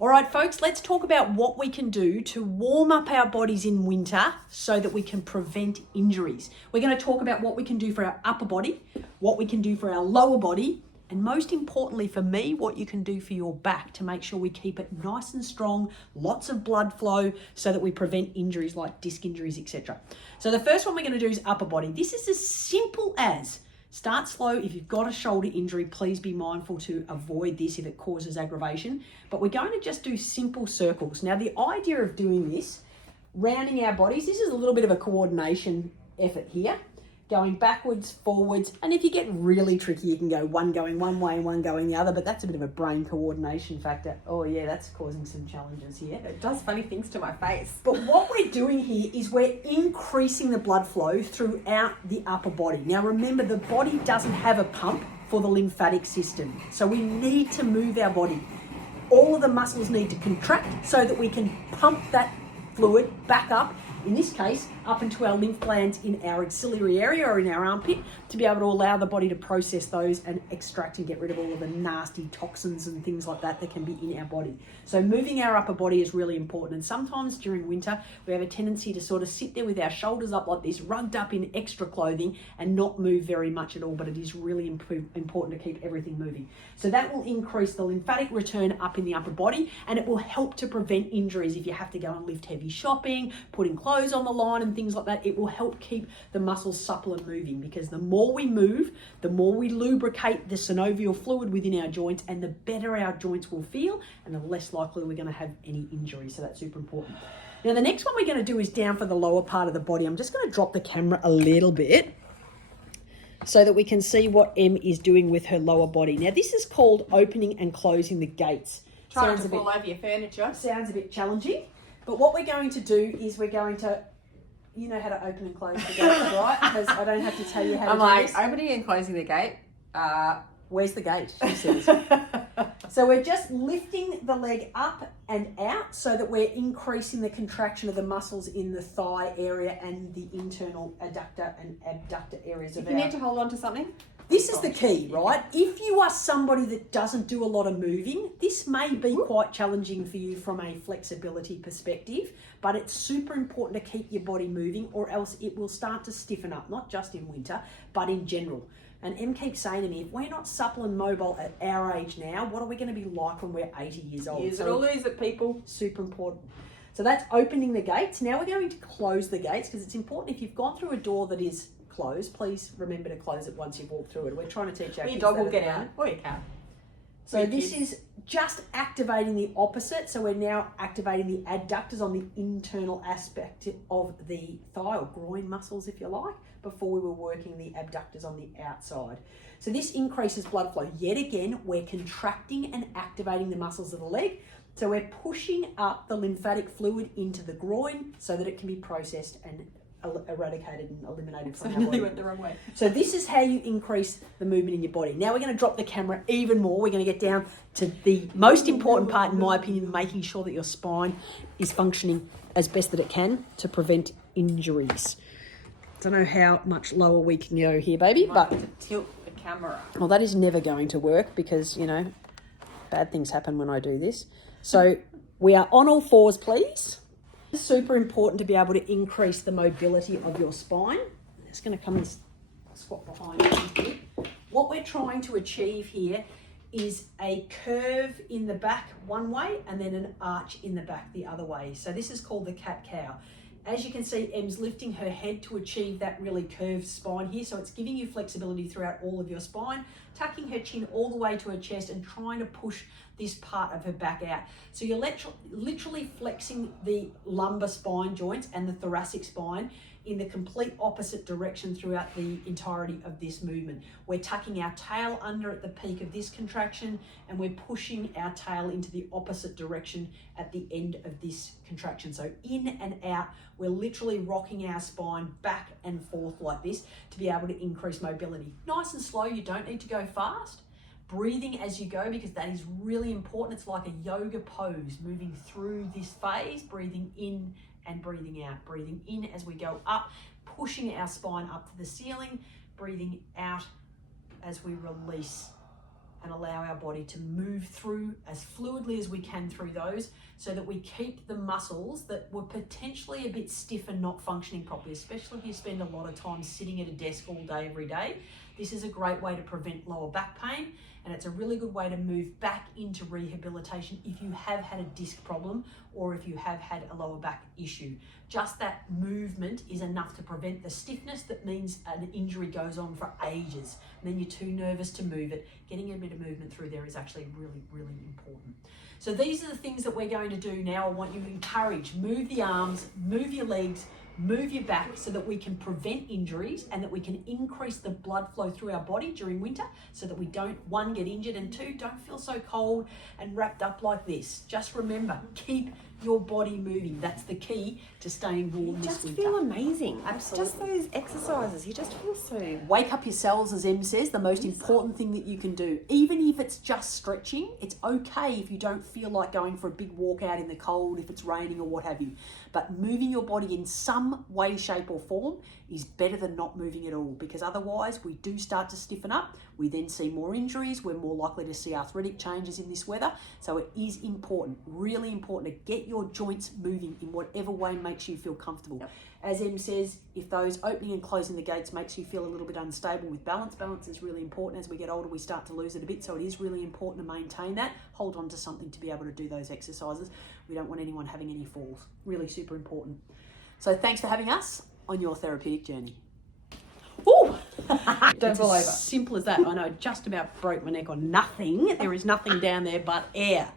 All right, folks, let's talk about what we can do to warm up our bodies in winter so that we can prevent injuries. We're going to talk about what we can do for our upper body, what we can do for our lower body, and most importantly for me, what you can do for your back to make sure we keep it nice and strong, lots of blood flow so that we prevent injuries like disc injuries, etc. So the first one we're going to do is upper body. This is as simple as start slow. If you've got a shoulder injury, please be mindful to avoid this if it causes aggravation. But we're going to just do simple circles. Now, the idea of doing this, rounding our bodies, this is a little bit of a coordination effort here. Going backwards, forwards, and if you get really tricky, you can go one going one way and one going the other, but that's a bit of a brain coordination factor. Oh yeah, that's causing some challenges here. It does funny things to my face. But what we're doing here is we're increasing the blood flow throughout the upper body. Now remember, the body doesn't have a pump for the lymphatic system, so we need to move our body. All of the muscles need to contract so that we can pump that fluid back up, in this case, up into our lymph glands in our axillary area or in our armpit, to be able to allow the body to process those and extract and get rid of all of the nasty toxins and things like that that can be in our body. So moving our upper body is really important. And sometimes during winter, we have a tendency to sort of sit there with our shoulders up like this, rugged up in extra clothing and not move very much at all. But it is really important to keep everything moving. So that will increase the lymphatic return up in the upper body, and it will help to prevent injuries if you have to go and lift heavy shopping, putting clothes on the line and things like that. It will help keep the muscles supple and moving, because the more we move, the more we lubricate the synovial fluid within our joints, and the better our joints will feel and the less likely we're going to have any injuries. So that's super important. Now the next one we're going to do is down for the lower part of the body. I'm just going to drop the camera a little bit so that we can see what Em is doing with her lower body. Now this is called opening and closing the gates. Trying to fall over your furniture. Sounds a bit challenging, but what we're going to do is we're going to, you know how to open and close the gates, right? Because I don't have to tell you how to do this. Opening and closing the gate. Where's the gate? She says. So we're just lifting the leg up and out so that we're increasing the contraction of the muscles in the thigh area and the internal adductor and abductor areas of our... You need to hold on to something. This is the key, right? If you are somebody that doesn't do a lot of moving, this may be quite challenging for you from a flexibility perspective, but it's super important to keep your body moving, or else it will start to stiffen up, not just in winter, but in general. And Em keeps saying to me, if we're not supple and mobile at our age now, what are we going to be like when we're 80 years old? Use it or lose it, people. Super important. So that's opening the gates. Now we're going to close the gates, because it's important. If you've gone through a door that is closed, please remember to close it once you've walked through it. We're trying to teach our kids. Your dog will get out. Or you can. So this is just activating the opposite. So we're now activating the adductors on the internal aspect of the thigh or groin muscles, if you like, before we were working the abductors on the outside. So this increases blood flow. Yet again, we're contracting and activating the muscles of the leg. So we're pushing up the lymphatic fluid into the groin so that it can be processed and eradicated and eliminated from our body. Went the wrong way. So this is how you increase the movement in your body. Now we're going to drop the camera even more. We're going to get down to the most important part, in my opinion, making sure that your spine is functioning as best that it can to prevent injuries. Don't know how much lower we can go here, baby, but tilt the camera. Well, that is never going to work, because, you know, bad things happen when I do this. So we are on all fours, please. It's super important to be able to increase the mobility of your spine. I'm just going to come and squat behind you. What we're trying to achieve here is a curve in the back one way and then an arch in the back the other way. So this is called the cat-cow. As you can see, Em's lifting her head to achieve that really curved spine here. So it's giving you flexibility throughout all of your spine, tucking her chin all the way to her chest and trying to push this part of her back out. So you're literally flexing the lumbar spine joints and the thoracic spine in the complete opposite direction throughout the entirety of this movement. We're tucking our tail under at the peak of this contraction, and we're pushing our tail into the opposite direction at the end of this contraction. So in and out, we're literally rocking our spine back and forth like this to be able to increase mobility. Nice and slow, you don't need to go fast. Breathing as you go, because that is really important. It's like a yoga pose, moving through this phase, breathing in and breathing out. Breathing in as we go up, pushing our spine up to the ceiling, breathing out as we release and allow our body to move through as fluidly as we can through those, so that we keep the muscles that were potentially a bit stiff and not functioning properly, especially if you spend a lot of time sitting at a desk all day, every day. This is a great way to prevent lower back pain, and it's a really good way to move back into rehabilitation if you have had a disc problem or if you have had a lower back issue. Just that movement is enough to prevent the stiffness that means an injury goes on for ages. And then you're too nervous to move it. Getting a bit of movement through there is actually really, really important. So these are the things that we're going to do now. I want you to encourage, move the arms, move your legs, move your back, so that we can prevent injuries and that we can increase the blood flow through our body during winter, so that we don't, one, get injured, and two, don't feel so cold and wrapped up like this. Just remember, keep your body moving. That's the key to staying warm this winter. Just feel amazing. Absolutely. Just those exercises, you just feel so... Wake up your cells, as Em says, the most important thing that you can do. Even if it's just stretching, it's okay if you don't feel like going for a big walk out in the cold, if it's raining or what have you. But moving your body in some way, shape or form is better than not moving at all, because otherwise we do start to stiffen up. We then see more injuries. We're more likely to see arthritic changes in this weather. So it is important, really important, to get your joints moving in whatever way makes you feel comfortable. Yep. As Em says, if those opening and closing the gates makes you feel a little bit unstable with balance, balance is really important. As we get older, we start to lose it a bit, so it is really important to maintain that. Hold on to something to be able to do those exercises. We don't want anyone having any falls. Really super important. So thanks for having us on your therapeutic journey. Ooh! Don't It's fall over. as simple as that. I know, just about broke my neck on nothing. There is nothing down there but air.